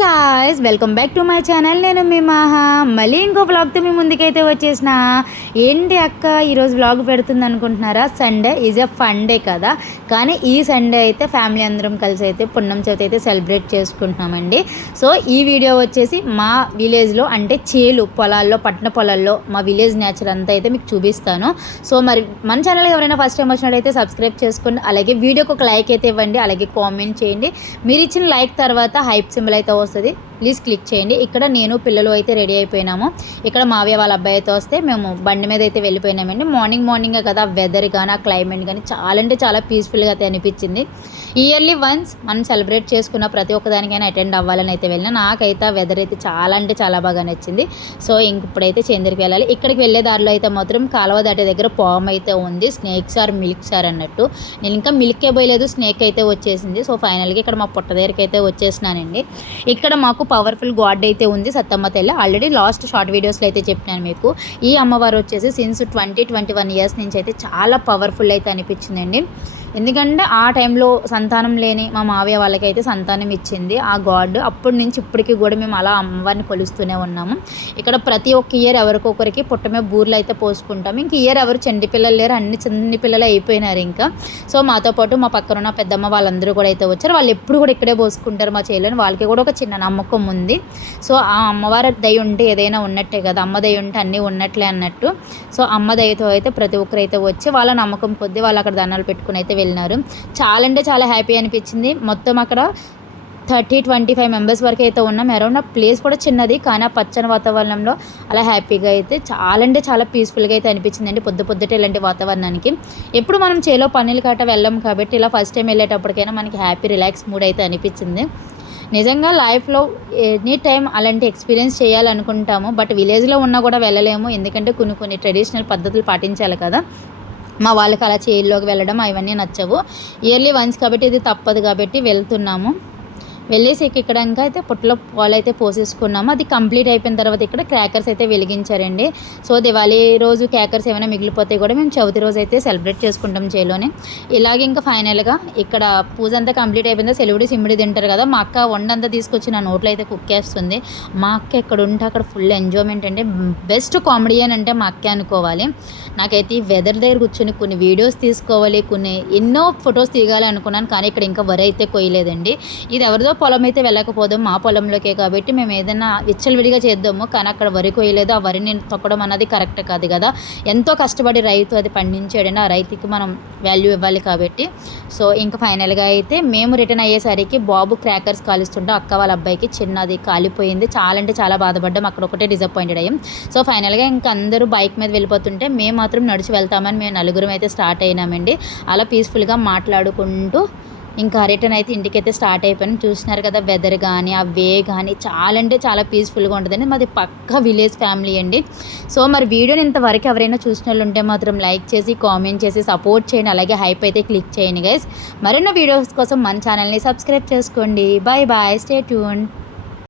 Guys welcome back to my channel నేను మీ మాహా. మళ్ళీ ఇంకో బ్లాగ్తో మీ ముందుకైతే వచ్చేసిన ఏంటి అక్క? ఈరోజు బ్లాగ్ పెడుతుంది అనుకుంటున్నారా? Sunday is a fun day కదా? కానీ ఈ సండే అయితే ఫ్యామిలీ అందరం కలిసి అయితే పున్నం చవితి అయితే సెలబ్రేట్ చేసుకుంటున్నామండి. సో ఈ వీడియో వచ్చేసి మా విలేజ్లో అంటే చేలు పొలాల్లో పట్టణ పొలాల్లో మా విలేజ్ నేచర్ అంతా అయితే మీకు చూపిస్తాను. సో మరి మన ఛానల్ ఎవరైనా ఫస్ట్ టైం వచ్చినట్టయితే సబ్స్క్రైబ్ చేసుకోండి అలాగే వీడియోకి ఒక లైక్ అయితే ఇవ్వండి అలాగే కామెంట్ చేయండి. మీరు ఇచ్చిన లైక్ తర్వాత హైప్ సింబల్ అయితే ग्रॉसरी ప్లీజ్ క్లిక్ చేయండి. ఇక్కడ నేను పిల్లలు అయితే రెడీ అయిపోయినాము. ఇక్కడ మావయ్య వాళ్ళ అబ్బాయి అయితే వస్తే మేము బండి మీద అయితే వెళ్ళిపోయినామండి. మార్నింగ్ మార్నింగే కదా వెదర్ కానీ ఆ క్లైమేట్ కానీ చాలా అంటే చాలా పీస్ఫుల్గా అయితే అనిపించింది. ఇయర్లీ వన్స్ మనం సెలబ్రేట్ చేసుకున్న ప్రతి ఒక్కదానికైనా అటెండ్ అవ్వాలని అయితే వెళ్ళినా నాకైతే ఆ వెదర్ అయితే చాలా అంటే చాలా బాగా నచ్చింది. సో ఇంక ఇప్పుడైతే చేందరికి వెళ్ళాలి. ఇక్కడికి వెళ్ళే దారిలో అయితే మాత్రం కాలువ దాటి దగ్గర పాము అయితే ఉంది. స్నేక్స్ ఆర్ మిల్క్ సార్ అన్నట్టు. నేను ఇంకా మిల్కే పోయలేదు స్నేక్ అయితే వచ్చేసింది. సో ఫైనల్గా ఇక్కడ మా పుట్ట దగ్గరికి అయితే వచ్చేసినానండి. ఇక్కడ మాకు పవర్ఫుల్ గాడ్ అయితే ఉంది సత్తమ్మ తెల్ల. ఆల్రెడీ లాస్ట్ షార్ట్ వీడియోస్లో అయితే చెప్పినాను మీకు. ఈ అమ్మవారు వచ్చేసి since twenty twenty one years నుంచి అయితే చాలా పవర్ఫుల్ అయితే అనిపించిందండి. ఎందుకంటే ఆ టైంలో సంతానం లేని మా మావయ్య వాళ్ళకైతే సంతానం ఇచ్చింది. ఆ గాడ్ అప్పటి నుంచి ఇప్పటికీ కూడా మేము అలా అమ్మవారిని కొలుస్తూనే ఉన్నాము. ఇక్కడ ప్రతి ఒక్క ఇయర్ ఎవరికొకరికి పుట్టమే బూర్లు అయితే పోసుకుంటాము. ఇంక ఇయర్ ఎవరు చండి పిల్లలు లేరు అన్ని చిన్ని పిల్లలు అయిపోయినారు ఇంకా. సో మాతో పాటు మా పక్కన ఉన్న పెద్దమ్మ వాళ్ళందరూ కూడా అయితే వచ్చారు. వాళ్ళు ఎప్పుడు కూడా ఇక్కడే పోసుకుంటారు మా చేయలేని వాళ్ళకి కూడా ఒక చిన్న నమ్మకం ఉంది. సో ఆ అమ్మవారి దయ ఉంటే ఏదైనా ఉన్నట్టే కదా. అమ్మ దయ ఉంటే అన్నీ ఉన్నట్లే అన్నట్టు. సో అమ్మ దయతో అయితే ప్రతి ఒక్కరు అయితే వచ్చి వాళ్ళ నమ్మకం కొద్దీ వాళ్ళు అక్కడ దండాలు పెట్టుకుని అయితే వెళ్ళినారు. చాలా అంటే చాలా హ్యాపీ అనిపించింది. మొత్తం అక్కడ థర్టీ ట్వంటీ ఫైవ్ మెంబర్స్ వరకు అయితే ఉన్నాం. అరౌండ్ ఆ ప్లేస్ కూడా చిన్నది కానీ ఆ పచ్చని వాతావరణంలో అలా హ్యాపీగా అయితే చాలా అంటే చాలా పీస్ఫుల్గా అయితే అనిపించిందండి పొద్దు పొద్దుట ఇలాంటి వాతావరణానికి. ఎప్పుడు మనం చేలో పనులు కట్ట వెళ్ళాం కాబట్టి ఇలా ఫస్ట్ టైం వెళ్ళేటప్పటికైనా మనకి హ్యాపీ రిలాక్స్ మూడ్ అయితే అనిపించింది. నిజంగా లైఫ్లో ఎనీ టైం అలాంటి ఎక్స్పీరియన్స్ చేయాలనుకుంటాము బట్ విలేజ్లో ఉన్నా కూడా వెళ్ళలేము. ఎందుకంటే కొన్ని కొన్ని ట్రెడిషనల్ పద్ధతులు పాటించాలి కదా. మా వాళ్ళకి అలా చేయిల్లోకి వెళ్ళడం అవన్నీ నచ్చవు. ఇయర్లీ వన్స్ కాబట్టి ఇది తప్పదు కాబట్టి వెళ్తున్నాము. వెళ్ళేసి ఇక్కడ అయితే పొట్టలో పాలు అయితే పోసేసుకున్నాము అది కంప్లీట్ అయిపోయిన తర్వాత ఇక్కడ క్రాకర్స్ అయితే వెలిగించారండి. సో దివాళీ రోజు క్రాకర్స్ ఏమైనా మిగిలిపోతే కూడా మేము చవితి రోజు అయితే సెలబ్రేట్ చేసుకుంటాం చేలోనే. ఇలాగే ఇంకా ఫైనల్గా ఇక్కడ పూజ అంతా కంప్లీట్ అయిపోయిందా? సెలవుడి సిమ్మిడి తింటారు కదా. మా అక్క వండంతా తీసుకొచ్చి నా నోట్లో అయితే కుక్ చేస్తుంది. మా అక్క ఎక్కడ ఉంటే అక్కడ ఫుల్ ఎంజాయ్మెంట్ అంటే బెస్ట్ కామెడియన్ అంటే మా అక్క అనుకోవాలి. నాకైతే ఈ వెదర్ దగ్గర కూర్చొని కొన్ని వీడియోస్ తీసుకోవాలి కొన్ని ఎన్నో ఫొటోస్ తీయాలి అనుకున్నాను. కానీ ఇక్కడ ఇంకా వరి అయితే కొయ్యలేదండి. ఇది ఎవరిదో పొలం అయితే వెళ్ళకపోదాం మా పొలంలోకే కాబట్టి మేము ఏదైనా విచ్చలవిడిగా చేద్దాము కానీ అక్కడ వరి కొయ్యలేదు ఆ వరిని తొక్కడం అన్నది కరెక్ట్ కాదు కదా. ఎంతో కష్టపడి రైతు అది పండించాడని ఆ రైతుకి మనం వాల్యూ ఇవ్వాలి కాబట్టి. సో ఇంకా ఫైనల్గా అయితే మేము రిటర్న్ అయ్యేసరికి బాబు క్రాకర్స్ కాలుస్తుంటే అక్క వాళ్ళ అబ్బాయికి చిన్నది కాలిపోయింది. చాలా అంటే చాలా బాధపడ్డాం అక్కడ ఒకటే డిసప్పాయింటెడ్ అయ్యాం. సో ఫైనల్గా ఇంకా అందరూ బైక్ మీద వెళ్ళిపోతుంటే మేము మాత్రం నడిచి వెళ్తామని మేము నలుగురం అయితే స్టార్ట్ అయినామండి. అలా పీస్ఫుల్గా మాట్లాడుకుంటూ ఇంకా రిటర్న్ అయితే ఇంటికైతే స్టార్ట్ అయిపోయాను. చూసినారు కదా వెదర్ కానీ ఆ వే కానీ చాలా అంటే చాలా పీస్ఫుల్గా ఉంటుందండి. మాది పక్క విలేజ్ ఫ్యామిలీ అండి. సో మరి వీడియోని ఇంతవరకు ఎవరైనా చూసిన వాళ్ళు ఉంటే మాత్రం లైక్ చేసి కామెంట్ చేసి సపోర్ట్ చేయండి. అలాగే హైప్ అయితే క్లిక్ చేయండి గైస్ మరెన్నో వీడియోస్ కోసం మన ఛానల్ని సబ్స్క్రైబ్ చేసుకోండి. Bye bye stay tune